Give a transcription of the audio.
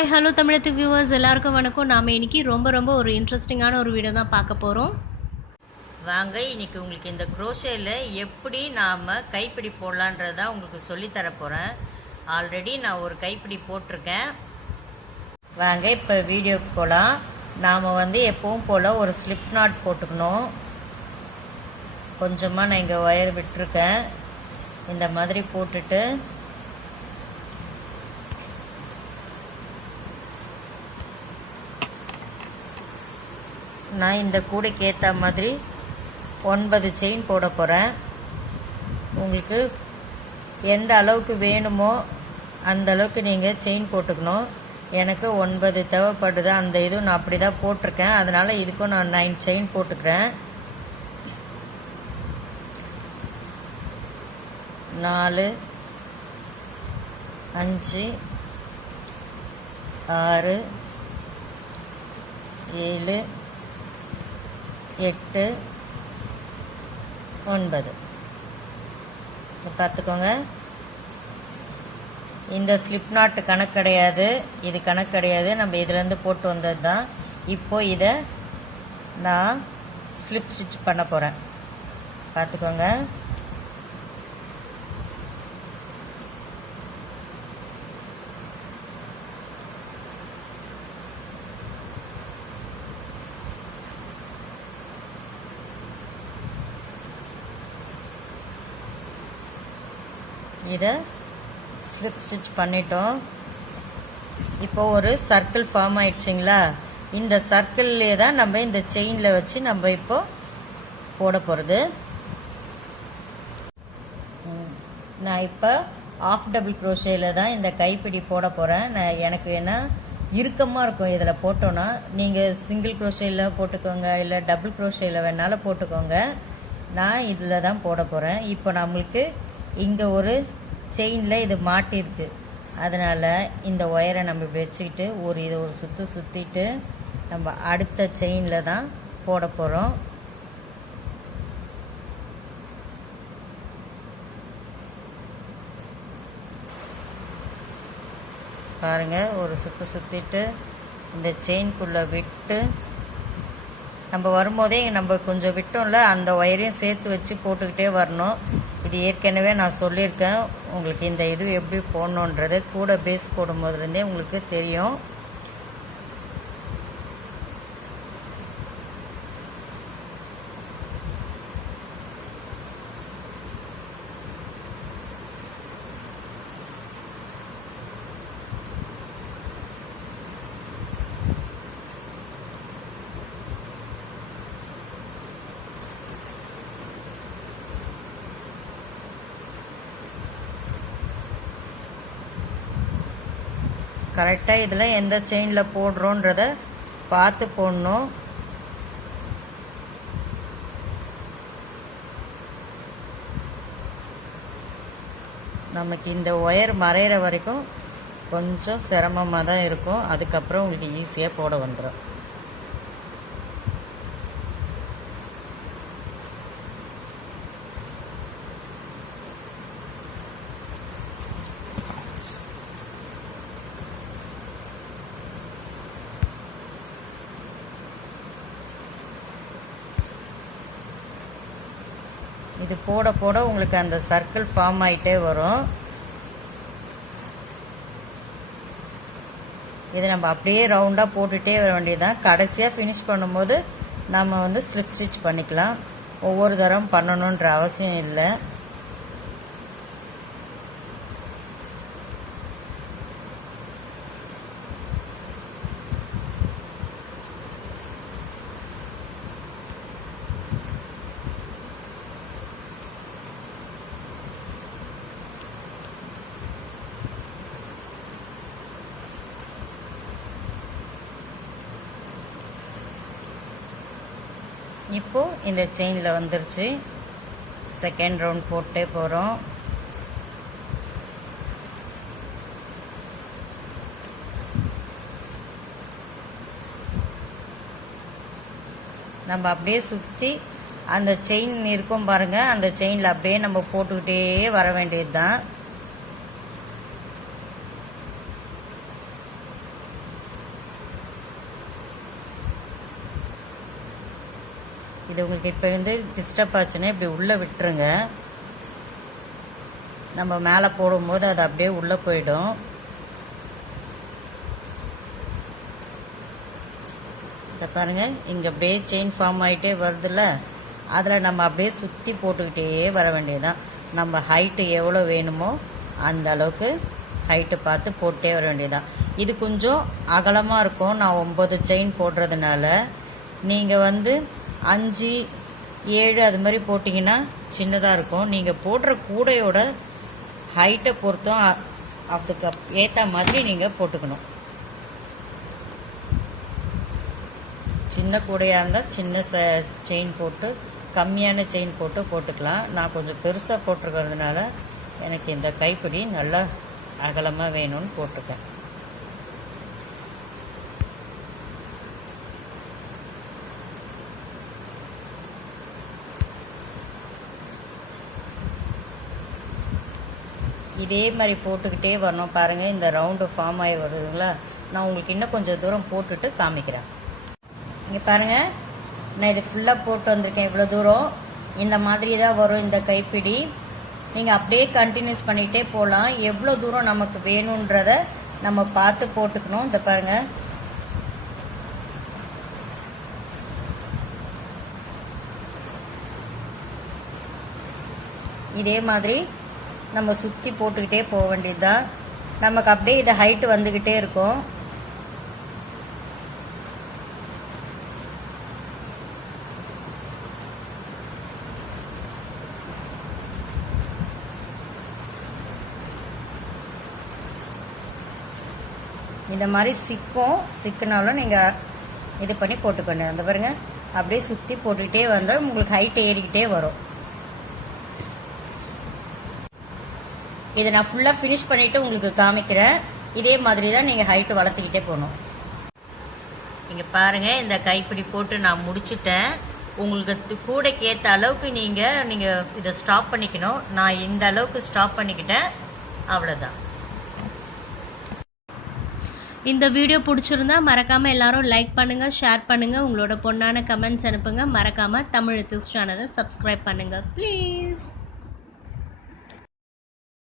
Hi hello தமிழத்து viewers எல்லாருக்கும் வணக்கம். நாம் இன்றைக்கி ரொம்ப ஒரு இன்ட்ரெஸ்டிங்கான ஒரு வீடியோ தான் பார்க்க போகிறோம். வாங்க, இன்றைக்கி உங்களுக்கு இந்த குரோஷேயில் எப்படி நாம் கைப்பிடி போடலான்றதை உங்களுக்கு சொல்லித்தர போகிறேன். ஆல்ரெடி நான் ஒரு கைப்பிடி போட்டிருக்கேன். வாங்க இப்போ வீடியோக்கு போகலாம். நாம் எப்பவும் போல் ஒரு ஸ்லிப் நாட் போட்டுக்கணும். கொஞ்சமாக நான் இங்கே ஒயர் விட்டுருக்கேன். இந்த மாதிரி போட்டுட்டு நான் இந்த கூடைக்கு ஏற்ற மாதிரி 9 செயின் போட போகிறேன். உங்களுக்கு எந்த அளவுக்கு வேணுமோ அந்த அளவுக்கு நீங்கள் செயின் போட்டுக்கணும். எனக்கு 9 தேவைப்படுது. அந்த இதுவும் நான் அப்படி தான் போட்டிருக்கேன். அதனால் இதுக்கும் நான் 9 செயின் போட்டுக்கிறேன். 4 5 6 7 8 9 பார்த்துக்கோங்க. இந்த ஸ்லிப் நாட்டு கணக்கு கிடையாது, இது கணக்கு கிடையாது. நம்ம இதுலேருந்து போட்டு வந்தது தான். இப்போது இதை நான் ஸ்லிப் ஸ்டிச் பண்ண போகிறேன். பார்த்துக்கோங்க. இதை ஸ்லிப் ஸ்டிச் பண்ணிட்டோம். இப்போ ஒரு சர்க்கிள் ஃபார்ம் ஆயிடுச்சிங்களா? இந்த சர்க்கிள்லே தான் நம்ம இந்த செயினில் வச்சு நம்ம இப்போ போட போகிறது. நான் இப்போ ஆஃப் டபுள் குரோஷேயில் தான் இந்த கைப்பிடி போட போகிறேன். நான் எனக்கு வேணால் இறுக்கமாக இருக்கும் இதில் போட்டோன்னா. நீங்கள் சிங்கிள் குரோஷேயில் போட்டுக்கோங்க, இல்லை டபுள் குரோஷேயில் வேணாலும் போட்டுக்கோங்க. நான் இதில் தான் போட போகிறேன். இப்போ நம்மளுக்கு இங்கே ஒரு செயினில் இது மாட்டிருக்கு. அதனால் இந்த ஒயரை நம்ம இப்படி வச்சுக்கிட்டு இதை ஒரு சுற்றிட்டு நம்ம அடுத்த செயினில் தான் போட போகிறோம். பாருங்கள், ஒரு சுற்றிட்டு இந்த செயின்குள்ளே விட்டு நம்ம வரும்போதே நம்ம கொஞ்சம் விட்டோம்ல, அந்த ஒயரையும் சேர்த்து வச்சு போட்டுக்கிட்டே வரணும். இது ஏற்கனவே நான் சொல்லியிருக்கேன். உங்களுக்கு இந்த இது எப்படி போடணுன்றது கூட பேஸ் போடும்போதுலேருந்தே உங்களுக்கு தெரியும். கரெக்டாக இதில் எந்த செயினில் போடுறோன்றத பார்த்து போடணும். நமக்கு இந்த ஒயர் மறையிற வரைக்கும் கொஞ்சம் சிரமமாக தான் இருக்கும். அதுக்கப்புறம் உங்களுக்கு ஈஸியாக போட வந்துடும். இது போட போட உங்களுக்கு அந்த சர்க்கிள் ஃபார்ம் ஆகிட்டே வரும். இதை நம்ம அப்படியே ரவுண்டாக போட்டுகிட்டே வர வேண்டியதுதான். கடைசியாக ஃபினிஷ் பண்ணும்போது நம்ம ஸ்லிப் ஸ்டிச் பண்ணிக்கலாம். ஒவ்வொரு தரம் பண்ணணுன்ற அவசியம் இல்லை. இப்போது இந்த செயினில் வந்துருச்சு. செகண்ட் ரவுண்ட் போட்டே போகிறோம். நம்ம அப்படியே சுற்றி அந்த செயின் இருக்கும் பாருங்கள், அந்த செயினில் அப்படியே நம்ம போட்டுக்கிட்டே வர வேண்டியது தான். இது உங்களுக்கு இப்போ வந்து டிஸ்டர்ப் ஆச்சுன்னா இப்படி உள்ளே விட்டுருங்க. நம்ம மேலே போடும்போது அது அப்படியே உள்ளே போயிடும். இதை பாருங்கள், இங்கே அப்படியே செயின் ஃபார்ம் ஆகிட்டே வருதுல்ல, அதில் நம்ம அப்படியே சுற்றி போட்டுக்கிட்டே வர வேண்டியதுதான். நம்ம ஹைட்டு எவ்வளோ வேணுமோ அந்த அளவுக்கு ஹைட்டு பார்த்து போட்டே வர வேண்டியதுதான். இது கொஞ்சம் அகலமாக இருக்கும். நான் 9 செயின் போடுறதுனால நீங்கள் வந்து 5, 7 அது மாதிரி போட்டிங்கன்னா சின்னதாக இருக்கும். நீங்கள் போடுற கூடையோட ஹைட்டை பொறுத்தும் அதுக்கு ஏற்ற மாதிரி நீங்கள் போட்டுக்கணும். சின்ன கூடையாக இருந்தால் சின்ன செயின் போட்டு கம்மியான செயின் போட்டு போட்டுக்கலாம். நான் கொஞ்சம் பெருசாக போட்டிருக்கிறதுனால எனக்கு இந்த கைப்பிடி நல்லா அகலமாக வேணும்னு போட்டுக்கேன். இதே மாதிரி போட்டுக்கிட்டே வரணும். பாருங்கள், இந்த ரவுண்டு ஃபார்ம் ஆகி வருதுங்களா? நான் உங்களுக்கு இன்னும் கொஞ்சம் தூரம் போட்டுட்டு காமிக்கிறேன். இங்கே பாருங்கள், நான் இது ஃபுல்லாக போட்டு வந்திருக்கேன். இவ்வளோ தூரம் இந்த மாதிரி தான் வரும் இந்த கைப்பிடி. நீங்கள் அப்படியே கண்டினியூஸ் பண்ணிகிட்டே போகலாம். எவ்வளோ தூரம் நமக்கு வேணுன்றத நம்ம பார்த்து போட்டுக்கணும். இந்த பாருங்கள், இதே மாதிரி நம்ம சுற்றி போட்டுக்கிட்டே போக வேண்டியது தான். நமக்கு அப்படியே இது ஹைட்டு வந்துக்கிட்டே இருக்கும். இந்த மாதிரி சிக்குனாலும் நீங்கள் இது பண்ணி போட்டுக்கோங்க. அந்த பாருங்க, அப்படியே சுற்றி போட்டுக்கிட்டே வந்தால் உங்களுக்கு ஹைட் ஏறிக்கிட்டே வரும். இதை நான் ஃபுல்லாக ஃபினிஷ் பண்ணிவிட்டு உங்களுக்கு காமிக்கிறேன். இதே மாதிரி தான் நீங்கள் ஹைட்டு வளர்த்துக்கிட்டே போகணும். இங்கே பாருங்கள், இந்த கைப்பிடி போட்டு நான் முடிச்சுட்டேன். உங்களுக்கு கூடைக்கு ஏற்ற அளவுக்கு நீங்கள் இதை ஸ்டாப் பண்ணிக்கணும். நான் இந்த அளவுக்கு ஸ்டாப் பண்ணிக்கிட்டேன், அவ்வளோதான். இந்த வீடியோ பிடிச்சிருந்தா மறக்காமல் எல்லாரும் லைக் பண்ணுங்கள், ஷேர் பண்ணுங்கள், உங்களோட பொண்ணான கமெண்ட்ஸ் அனுப்புங்க. மறக்காமல் தமிழ் எத்திக்ஸ் சேனலை சப்ஸ்கிரைப் பண்ணுங்கள் ப்ளீஸ்.